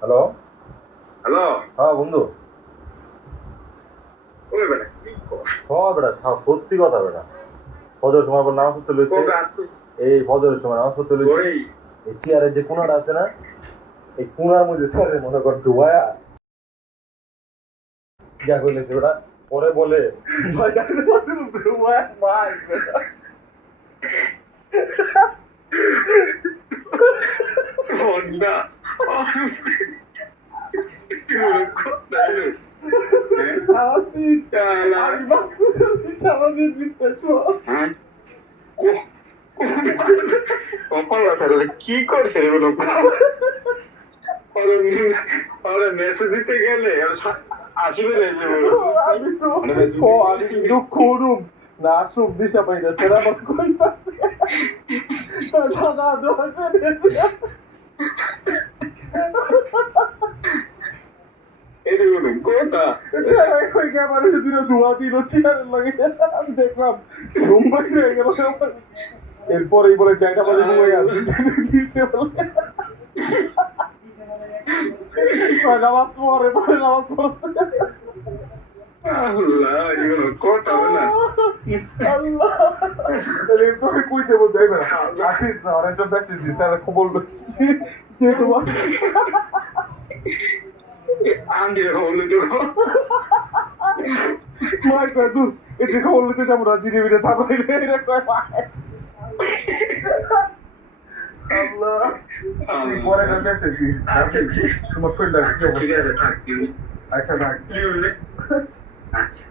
Hello hello হ্যাঁ বন্ধু। ওই বেটা কি হ্যাঁ বেটা সত্যি কথা বেটা। ফজর সময় বল নামাজ পড়তে লইছে। এই ফজরের সময় নামাজ পড়তে লইছে। এই চেয়ারের যে কোনাটা আছে না এই কোনার মধ্যে স্যার মনে কর ডুবায়া। যা কইলেছে ওটা পরে বলে ডুবায়া কি করছে রে মেসেজ দিতে গেলে আসবে রে আমি তো আমি কিন্তু করুম না সুখ দিশা পাই না তোরা আমার দিন ধোয়া দিল চেয়ারের লাগে আমি দেখলাম হয়ে গেল। এরপরেই বলে চারটা বাজে ঘুমাই আর দিচ্ছে বলে নামাজ পড়ে পরে নামাজ পড়তে আল্লাহ এগুলো কোনটা না। আল্লাহ। তাহলে তোকে কইতে বলতে আসিস না অনেক জন দেখছিস তারা খবর লইছি যে তোমার আন্দির হলো তো। মাই কয় দূর এটা খবর লইতে যাব না জিরে বিরে থাকবে এটা কয় আল্লাহ তুই পরে মেসেজ দিস। তোমার আচ্ছা থাক আচ্ছা।